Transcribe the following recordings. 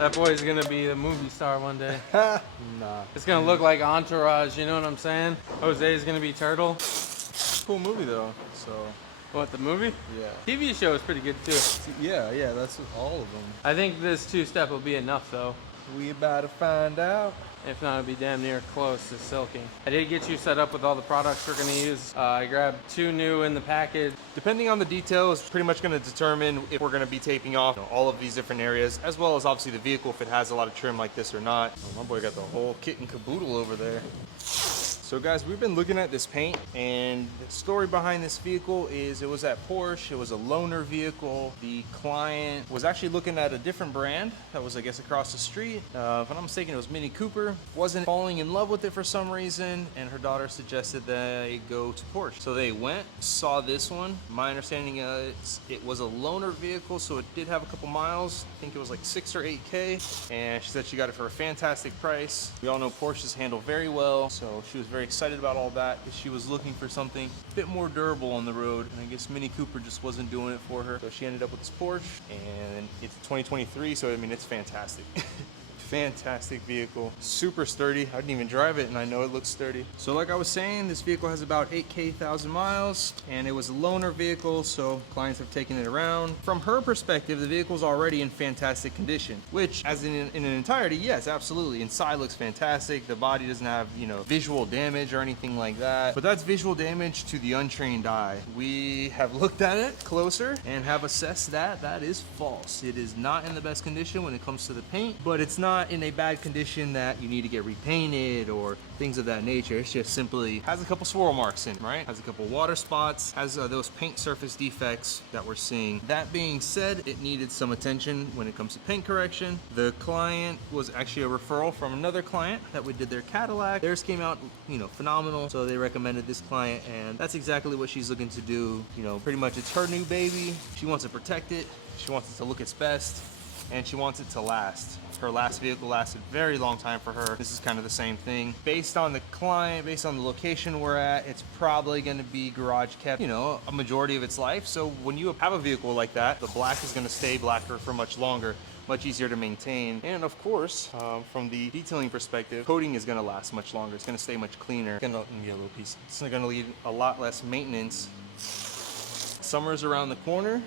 That boy's gonna be a movie star one day. Nah. It's gonna look like Entourage, you know what I'm saying? Jose's gonna be Turtle. Cool movie though. So What, the movie? yeah. TV show is pretty good too. Yeah, that's all of them. I think this two-step will be enough though. We about to find out. If not, it'll be damn near close to silking. I did get you set up with all the products we're gonna use. I grabbed 2 new in the package. Depending on the details, pretty much going to determine if we're going to be taping off all of these different areas, as well as obviously the vehicle, if it has a lot of trim like this or not. Oh, my boy got the whole kit and caboodle over there. So guys, we've been looking at this paint, and the story behind this vehicle is it was at Porsche. It was a loaner vehicle. The client was actually looking at a different brand that was, I guess, across the street. If I'm not mistaken, it was Mini Cooper. Wasn't falling in love with it for some reason, and her daughter suggested that they go to Porsche. So they went, saw this one. My understanding is it was a loaner vehicle, so it did have a couple miles. I think it was like 6 or 8K, and she said she got it for a fantastic price. We all know Porsches handle very well, so she was very excited about all that because she was looking for something a bit more durable on the road, and I guess Mini Cooper just wasn't doing it for her. So she ended up with this Porsche, and it's 2023, so I mean, it's fantastic. Fantastic vehicle, super sturdy. I didn't even drive it and I know it looks sturdy. So like I was saying, this vehicle has about 8,000 miles, and it was a loaner vehicle, so clients have taken it around. From her perspective, the vehicle's already in fantastic condition, which as in an entirety, yes, absolutely. Inside looks fantastic. The body doesn't have, you know, visual damage or anything like that, but that's visual damage to the untrained eye. We have looked at it closer and have assessed that that is false. It is not in the best condition when it comes to the paint, but it's not in a bad condition that you need to get repainted or things of that nature. It's just simply has a couple swirl marks in it, right? Has a couple water spots, has those paint surface defects that we're seeing. That being said, it needed some attention when it comes to paint correction. The client was actually a referral from another client that we did their Cadillac. Theirs came out, you know, phenomenal, so they recommended this client, and that's exactly what she's looking to do. You know, pretty much it's her new baby. She wants to protect it. She wants it to look its best, and she wants it to last. Her last vehicle lasted a very long time for her. This is kind of the same thing. Based on the client, based on the location we're at, it's probably gonna be garage kept, you know, a majority of its life. So when you have a vehicle like that, the black is gonna stay blacker for much longer, much easier to maintain. And of course, from the detailing perspective, coating is gonna last much longer. It's gonna stay much cleaner. It's gonna be a little piece. It's gonna need a lot less maintenance. Summer's around the corner.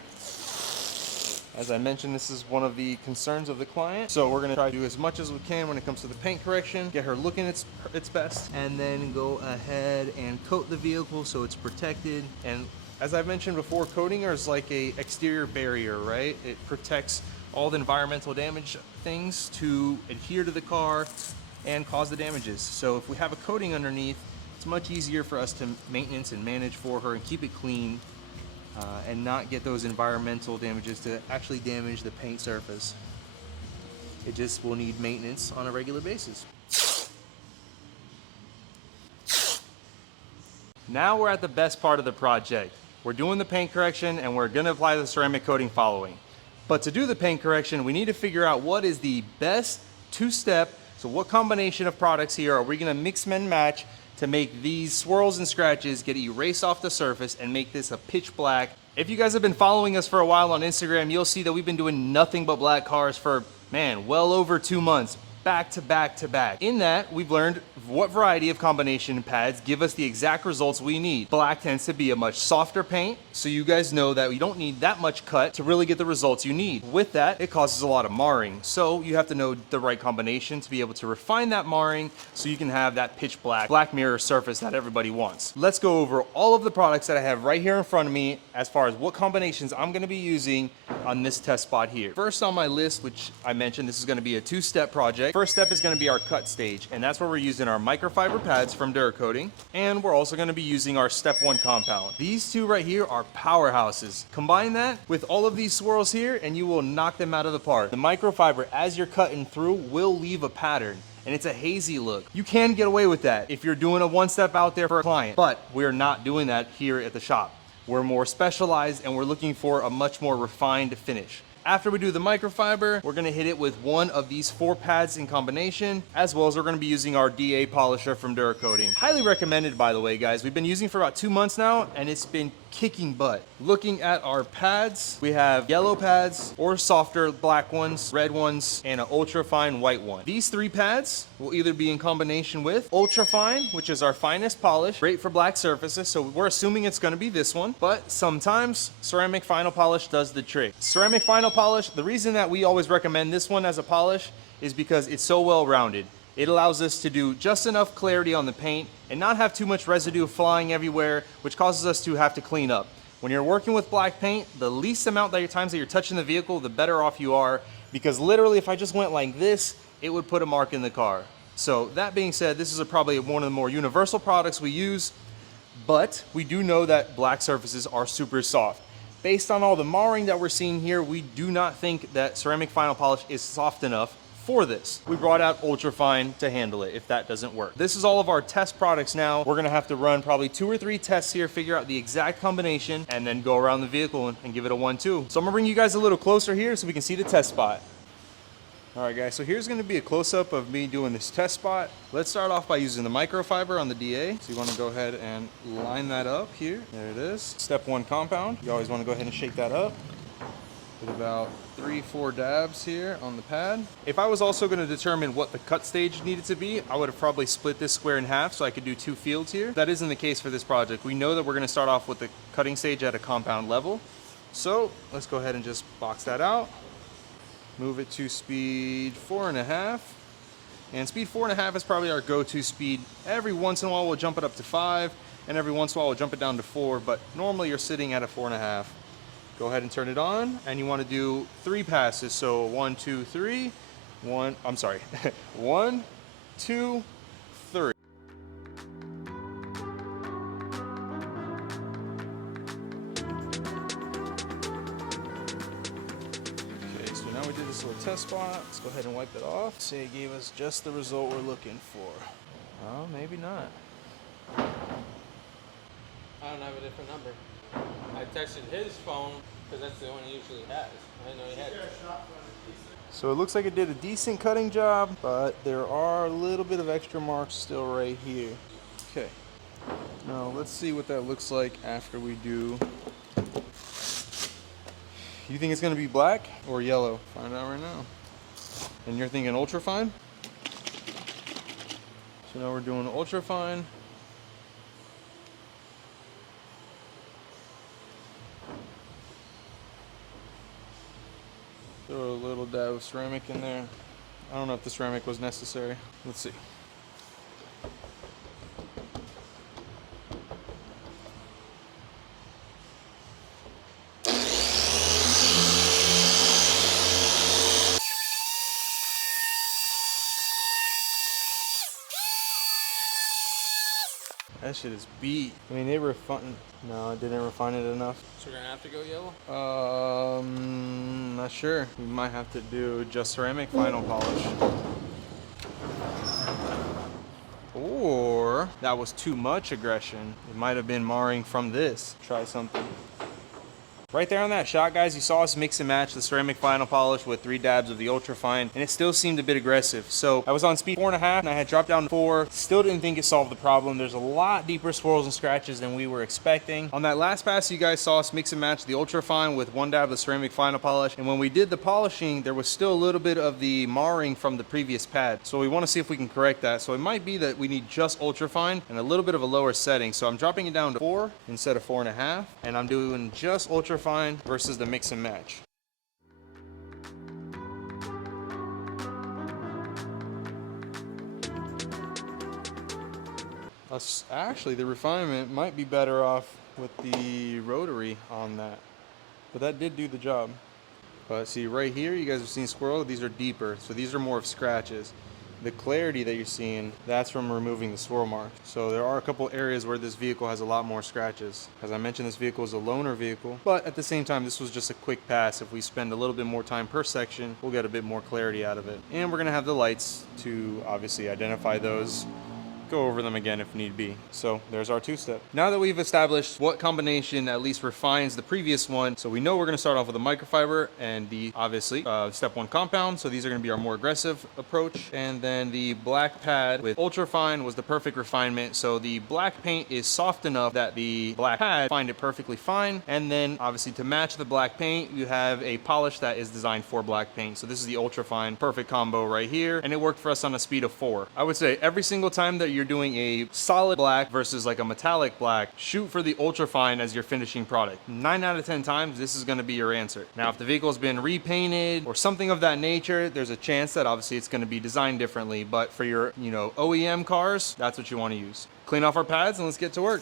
As I mentioned, this is one of the concerns of the client. So we're gonna try to do as much as we can when it comes to the paint correction, get her looking its best, and then go ahead and coat the vehicle so it's protected. And as I mentioned before, coating is like a exterior barrier, right? It protects all the environmental damage things to adhere to the car and cause the damages. So if we have a coating underneath, it's much easier for us to maintenance and manage for her and keep it clean. And not get those environmental damages to actually damage the paint surface. It just will need maintenance on a regular basis. Now we're at the best part of the project. We're doing the paint correction and we're gonna apply the ceramic coating following. But to do the paint correction, we need to figure out what is the best two-step, so what combination of products here are we gonna mix and match to make these swirls and scratches get erased off the surface and make this a pitch black. If you guys have been following us for a while on Instagram, you'll see that we've been doing nothing but black cars for, man, well over 2 months, back to back to back. In that, we've learned what variety of combination pads give us the exact results we need. Black tends to be a much softer paint, so you guys know that you don't need that much cut to really get the results you need. With that, it causes a lot of marring, so you have to know the right combination to be able to refine that marring so you can have that pitch black mirror surface that everybody wants. Let's go over all of the products that I have right here in front of me as far as what combinations I'm going to be using on this test spot here. First on my list, which I mentioned, this is going to be a two-step project. First step is going to be our cut stage, and that's where we're using our microfiber pads from Duracoating, and we're also going to be using our step 1 compound. These two right here are powerhouses. Combine that with all of these swirls here and you will knock them out of the park. The microfiber, as you're cutting through, will leave a pattern, and it's a hazy look. You can get away with that if you're doing a one-step out there for a client, but we're not doing that here at the shop. We're more specialized and we're looking for a much more refined finish. After we do the microfiber, we're gonna hit it with one of these 4 pads in combination, as well as we're gonna be using our DA polisher from Duracoating. Highly recommended, by the way, guys. We've been using for about 2 months now, and it's been kicking butt. Looking at our pads, we have yellow pads or softer black ones, red ones, and an ultra fine white one. These 3 pads will either be in combination with ultra fine, which is our finest polish, great for black surfaces, so we're assuming it's gonna be this one, but sometimes ceramic final polish does the trick. Ceramic final polish, the reason that we always recommend this one as a polish is because it's so well rounded. It allows us to do just enough clarity on the paint and not have too much residue flying everywhere, which causes us to have to clean up. When you're working with black paint, the least amount that times that you're touching the vehicle, the better off you are, because literally if I just went like this, it would put a mark in the car. So that being said, this is probably one of the more universal products we use, but we do know that black surfaces are super soft. Based on all the marring that we're seeing here, we do not think that ceramic final polish is soft enough for this. We brought out ultra fine to handle it if that doesn't work. This is all of our test products now. We're gonna have to run probably 2 or 3 tests here, figure out the exact combination, and then go around the vehicle and give it a 1-2. So I'm gonna bring you guys a little closer here so we can see the test spot. All right guys, so here's gonna be a close-up of me doing this test spot. Let's start off by using the microfiber on the DA. So you wanna go ahead and line that up here. There it is. Step 1 compound. You always wanna go ahead and shake that up. With about 3-4 dabs here on the pad. If I was also going to determine what the cut stage needed to be, I would have probably split this square in half so I could do 2 fields here. That isn't the case for this project. We know that we're going to start off with the cutting stage at a compound level. So let's go ahead and just box that out. Move it to speed 4.5. And speed 4.5 is probably our go-to speed. Every once in a while we'll jump it up to 5, and every once in a while we'll jump it down to 4, but normally you're sitting at a 4.5. Go ahead and turn it on, and you want to do 3 passes. So 1, 2, 3. 1, 2, 3. Okay, so now we did this little test spot. Let's go ahead and wipe it off. Say it gave us just the result we're looking for. Oh, maybe not. I don't have a different number. I texted his phone because that's the one he usually has. I didn't know he had it. So it looks like it did a decent cutting job, but there are a little bit of extra marks still right here. Okay. Now let's see what that looks like after we do. You think it's gonna be black or yellow? Find out right now. And you're thinking ultra fine? So now we're doing ultra fine. Throw a little dab of ceramic in there. I don't know if the ceramic was necessary. Let's see. That shit is beat. I mean, they refined. No, it didn't refine it enough. So we're gonna have to go yellow? Not sure. We might have to do just ceramic final polish. Or that was too much aggression. It might have been marring from this. Try something. Right there on that shot, guys, you saw us mix and match the ceramic final polish with 3 dabs of the ultra fine, and it still seemed a bit aggressive. So I was on speed 4.5 and I had dropped down to 4. Still didn't think it solved the problem. There's a lot deeper swirls and scratches than we were expecting. On that last pass, you guys saw us mix and match the ultra fine with 1 dab of the ceramic final polish, and when we did the polishing, there was still a little bit of the marring from the previous pad. So we want to see if we can correct that. So it might be that we need just ultra fine and a little bit of a lower setting. So I'm dropping it down to 4 instead of 4.5, and I'm doing just ultra fine versus the mix and match. Actually, the refinement might be better off with the rotary on that, but that did do the job. But see right here, you guys have seen swirl, these are deeper, so these are more of scratches. The clarity that you're seeing, that's from removing the swirl mark. So there are a couple areas where this vehicle has a lot more scratches. As I mentioned, this vehicle is a loaner vehicle, but at the same time, this was just a quick pass. If we spend a little bit more time per section, we'll get a bit more clarity out of it. And we're gonna have the lights to obviously identify those go over them again if need be. So there's our two-step. Now that we've established what combination at least refines the previous one, so we know we're going to start off with a microfiber and the obviously step one compound. So these are going to be our more aggressive approach. And then the black pad with ultrafine was the perfect refinement. So the black paint is soft enough that the black pad find it perfectly fine. And then obviously to match the black paint, you have a polish that is designed for black paint. So this is the ultrafine, perfect combo right here. And it worked for us on a speed of 4. I would say every single time that you're doing a solid black versus like a metallic black, shoot for the ultrafine as your finishing product. 9 out of 10 times, this is going to be your answer. Now, if the vehicle's been repainted or something of that nature, there's a chance that obviously it's going to be designed differently. But for your, OEM cars, that's what you want to use. Clean off our pads and let's get to work.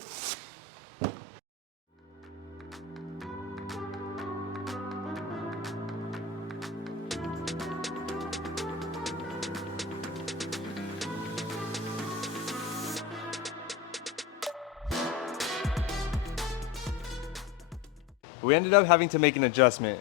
We ended up having to make an adjustment.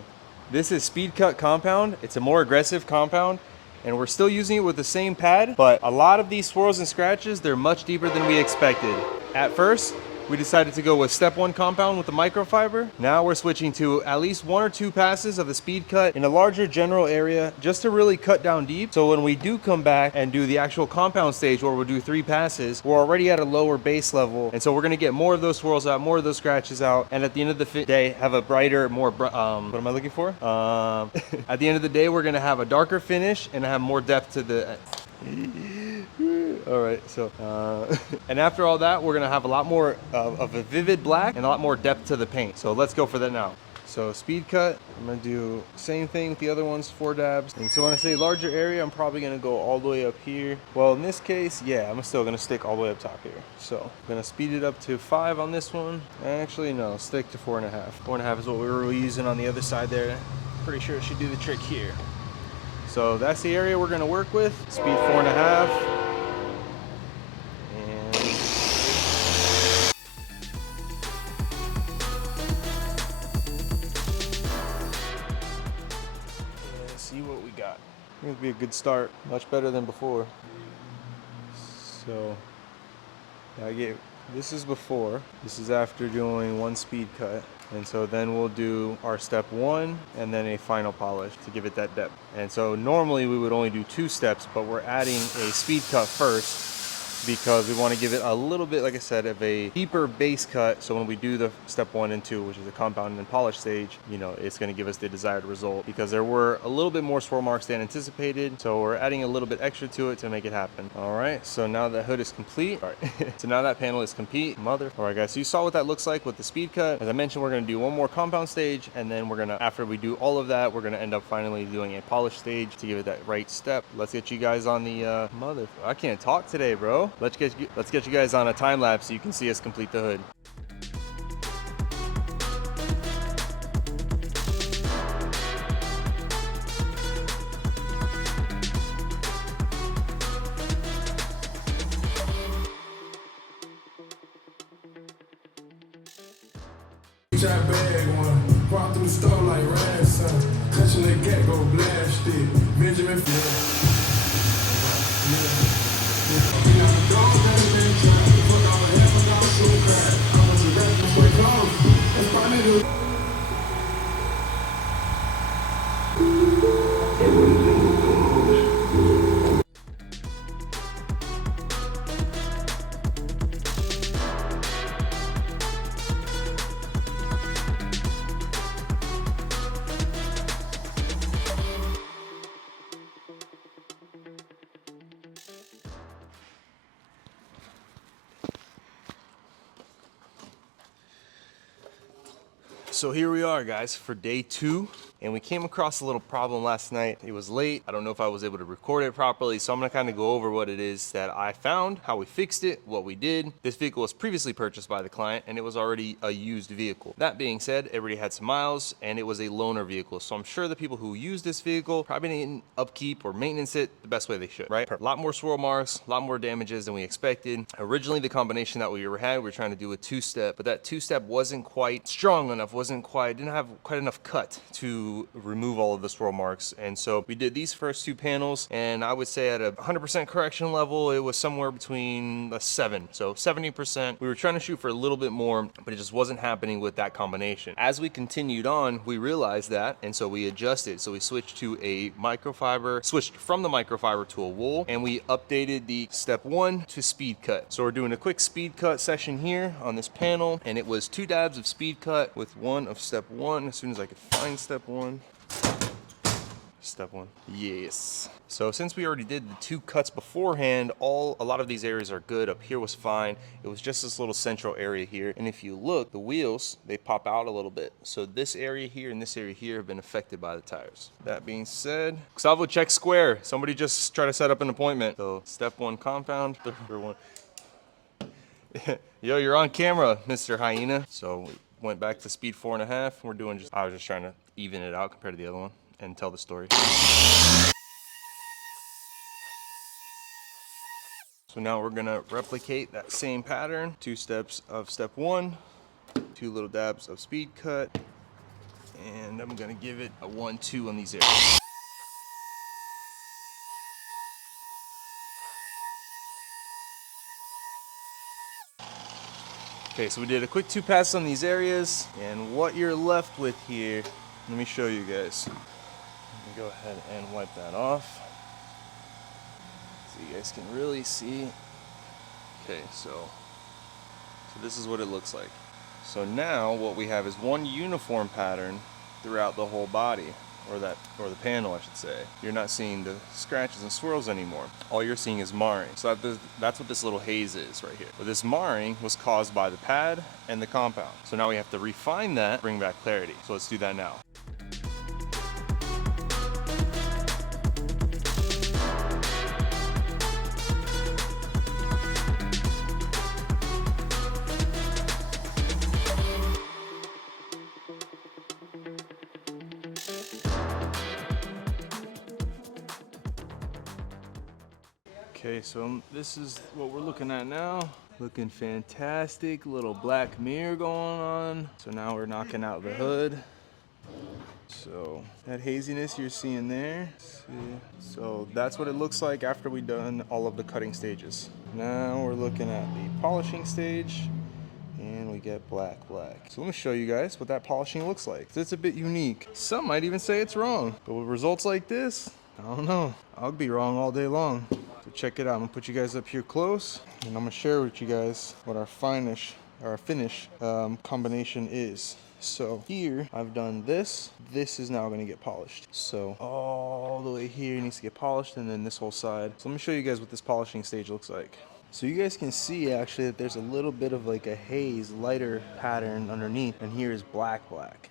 This is speed cut compound. It's a more aggressive compound and we're still using it with the same pad, but a lot of these swirls and scratches, they're much deeper than we expected. At first, we decided to go with step one compound with the microfiber. Now we're switching to at least 1 or 2 passes of the speed cut in a larger general area just to really cut down deep. So when we do come back and do the actual compound stage where we'll do 3 passes, we're already at a lower base level. And so we're gonna get more of those swirls out, more of those scratches out. And at the end of the day, have a brighter, what am I looking for? At the end of the day, we're gonna have a darker finish and have more depth to the, all right, so and after all that, we're gonna have a lot more of a vivid black and a lot more depth to the paint. So let's go for that now. So speed cut, I'm gonna do same thing with the other ones, 4 dabs. And so when I say larger area, I'm probably gonna go all the way up here. Well, in this case, yeah, I'm still gonna stick all the way up top here. So I'm gonna speed it up to 5 on this one. Actually, no, stick to 4.5. 4.5 is what we were using on the other side there. Pretty sure it should do the trick here. So that's the area we're gonna work with. Speed 4.5. See what we got. I think it'll be a good start, much better than before. So this is before, this is after doing 1 speed cut. And so then we'll do our step 1 and then a final polish to give it that depth. And so normally we would only do 2 steps, but we're adding a speed cut first because we want to give it a little bit, like I said, of a deeper base cut. So when we do the step 1 and 2, which is the compound and polish stage, it's going to give us the desired result because there were a little bit more swirl marks than anticipated. So we're adding a little bit extra to it to make it happen. All right, so now the hood is complete. All right, so now that panel is complete. All right, guys, so you saw what that looks like with the speed cut. As I mentioned, we're going to do 1 more compound stage, and then we're going to, after we do all of that, we're going to end up finally doing a polish stage to give it that right step. Let's get you guys on the I can't talk today, bro. Let's get you guys on a time lapse so you can see us complete the hood. That bag one, walk through the store like ransom, clutching that cat, go blast it, Benjamin. So here we are, guys, for day 2. And we came across a little problem last night. It was late. I don't know if I was able to record it properly, so I'm gonna kind of go over what it is that I found, how we fixed it, what we did. This vehicle was previously purchased by the client, and it was already a used vehicle. That being said, it already had some miles, and it was a loaner vehicle. So I'm sure the people who use this vehicle probably didn't upkeep or maintenance it the best way they should, right? A lot more swirl marks, a lot more damages than we expected. Originally, the combination that we were trying to do a 2-step, but that 2-step wasn't quite strong enough, wasn't didn't have quite enough cut to remove all of the swirl marks. And so we did these first two panels, and I would say at a 100% correction level, it was somewhere between a 7. So 70%. We were trying to shoot for a little bit more, but it just wasn't happening with that combination. As we continued on, we realized that, and so we adjusted. So we switched to a microfiber, switched from the microfiber to a wool, and we updated the step 1 to speed cut. So we're doing a quick speed cut session here on this panel, and it was 2 dabs of speed cut with 1 of step 1 as soon as I could find step 1. Step 1. Yes. So since we already did the 2 cuts beforehand, a lot of these areas are good. Up here was fine. It was just this little central area here. And if you look, the wheels, they pop out a little bit. So this area here and this area here have been affected by the tires. That being said, Gustavo, check square. Somebody just try to set up an appointment. So step 1 compound, step 1. Yo, you're on camera, Mr. Hyena. So we went back to speed 4.5. We're doing I was just trying to even it out compared to the other one and tell the story. So now we're gonna replicate that same pattern. 2 steps of step 1, 2 little dabs of speed cut, and I'm gonna give it a 1-2 on these areas. Okay, so we did a quick 2 passes on these areas, and what you're left with here, let me show you guys. Let me go ahead and wipe that off so you guys can really see. Okay, so this is what it looks like. So now what we have is one uniform pattern throughout the whole body, or the panel, I should say. You're not seeing the scratches and swirls anymore. All you're seeing is marring. So that's what this little haze is right here. But this marring was caused by the pad and the compound. So now we have to refine that, bring back clarity. So let's do that now. Okay, so this is what we're looking at now. Looking fantastic, little black mirror going on. So now we're knocking out the hood. So that haziness you're seeing there. So that's what it looks like after we've done all of the cutting stages. Now we're looking at the polishing stage, and we get black. So let me show you guys what that polishing looks like. It's a bit unique. Some might even say it's wrong, but with results like this, I don't know. I'll be wrong all day long. So check it out. I'm gonna put you guys up here close, and I'm gonna share with you guys what our finish combination is. So here I've done this. This is now gonna get polished. So all the way here needs to get polished, and then this whole side. So let me show you guys what this polishing stage looks like. So you guys can see actually that there's a little bit of like a haze, lighter pattern underneath, and here is black.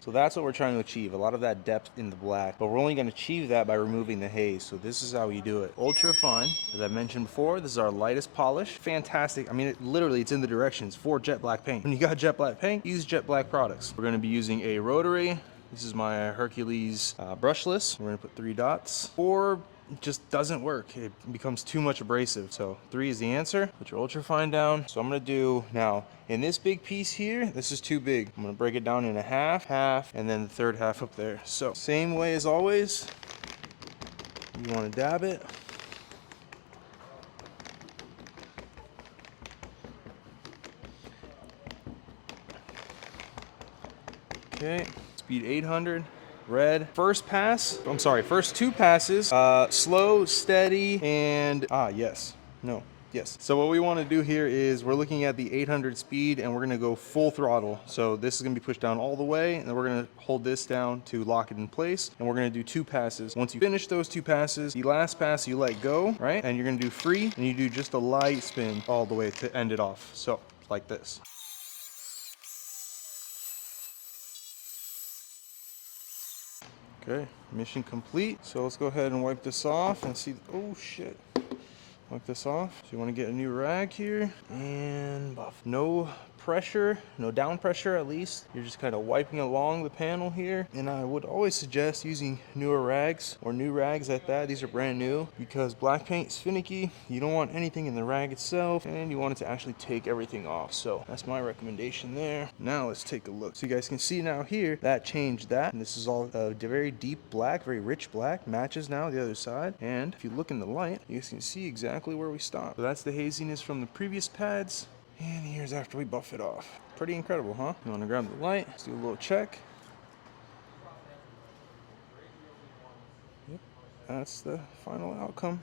So that's what we're trying to achieve, a lot of that depth in the black, but we're only gonna achieve that by removing the haze. So this is how you do it. Ultra fine, as I mentioned before, this is our lightest polish. Fantastic, I mean, it's in the directions for jet black paint. When you got jet black paint, use jet black products. We're gonna be using a rotary. This is my Hercules brushless. We're gonna put 3 dots. Or it just doesn't work. It becomes too much abrasive. So 3 is the answer. Put your ultra fine down. So I'm gonna do now in this big piece here, this is too big. I'm gonna break it down in a half, and then the third half up there. So same way as always. You wanna dab it. Okay, speed 800. Red. First 2 passes, slow, steady, and, yes. So what we want to do here is we're looking at the 800 speed, and we're going to go full throttle. So this is going to be pushed down all the way, and then we're going to hold this down to lock it in place, and we're going to do 2 passes. Once you finish those 2 passes, the last pass you let go, right? And you're going to do free, and you do just a light spin all the way to end it off. So like this. Okay, mission complete. So let's go ahead and wipe this off and see. Oh shit. Wipe this off. So you want to get a new rag here and buff. No pressure, no down pressure at least. You're just kind of wiping along the panel here. And I would always suggest using newer rags, or new rags at that. These are brand new, because black paint is finicky. You don't want anything in the rag itself, and you want it to actually take everything off. So that's my recommendation there. Now let's take a look. So you guys can see now here, that changed that. And this is all a very deep black, very rich black, matches now the other side. And if you look in the light, you guys can see exactly where we stopped. So that's the haziness from the previous pads. And here's after we buff it off. Pretty incredible, huh? You want to grab the light, let's do a little check. Yep, that's the final outcome.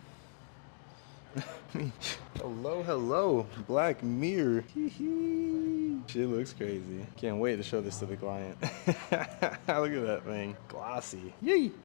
Hello, hello, Black Mirror. Shit looks crazy. Can't wait to show this to the client. Look at that thing, glossy. Yee!